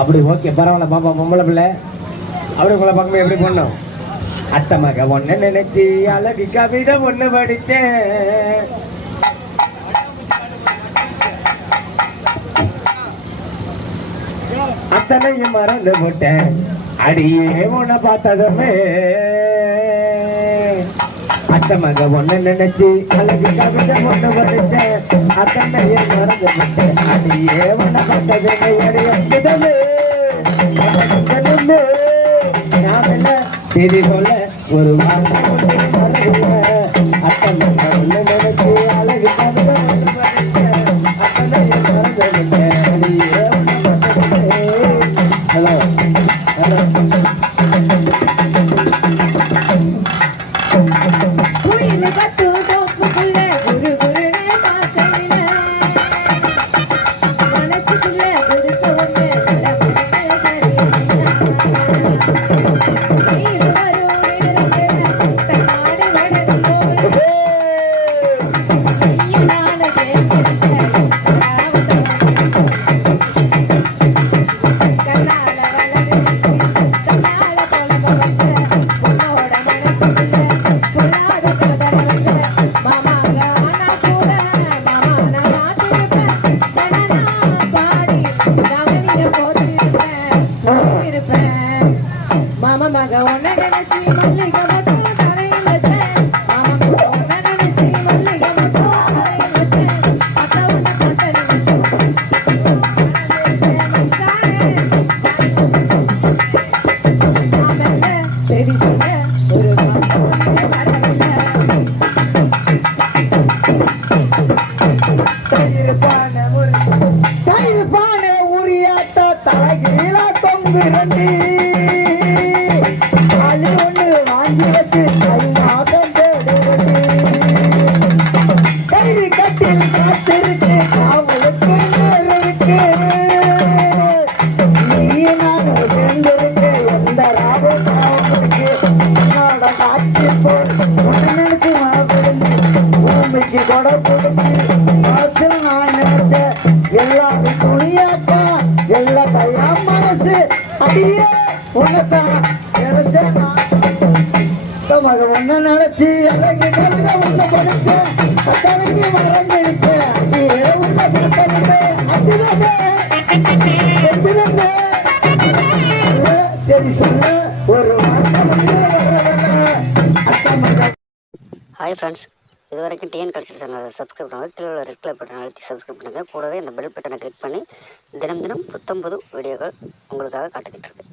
அப்படி ஓகே பரவாயில்ல பாப்பா பொம்பளை பிள்ளை அப்படி உங்களை பார்க்கும்போது எப்படி பண்ணும் அத்தை மக ஒன்னு நினைச்சு அழகு கவிதை ஒண்ணு படிச்சேன் அத்தனையும் மறந்து போட்டேன் அடியே உன்னை பார்த்ததுமே அத்தை மக ஒன்னு நினைச்சு அழகு கவிதை ஒண்ணு படிச்சேன் அத்தனையும் மறந்து போட்டேன் அடியே உன்னை பார்த்ததுமே அடியே சரி சொல்ல ஒரு வார்த்தை அத்தை மக ஒன்னு நினைச்சு அழகு கவிதை ஒண்ணு படிச்சேன் அத்தனையும் மறந்து போட்டேன் அடியே ஹலோ ஹலோ ஒன்னு நினைச்சு இறங்கி கவிதை ஒண்ணு படிச்சேன் அத்தனைக்கு மறந்துடுச்சேன் சரி சொல்ல ஒரு ஹாய் ஃப்ரெண்ட்ஸ், இது வரைக்கும் டிஎன் கல்ச்சர் சேனலை சப்ஸ்கிரைப் பண்ணுங்கள். கீழே உள்ள ரெட் கலர் பட்டன் அழுத்தி சப்ஸ்கிரைப் பண்ணுங்கள். கூடவே இந்த பெல் பட்டனை கிளிக் பண்ணி தினம் தினம் புத்தம் புது வீடியோக்கள் உங்களுக்காக காத்துக்கிட்டு இருக்கு.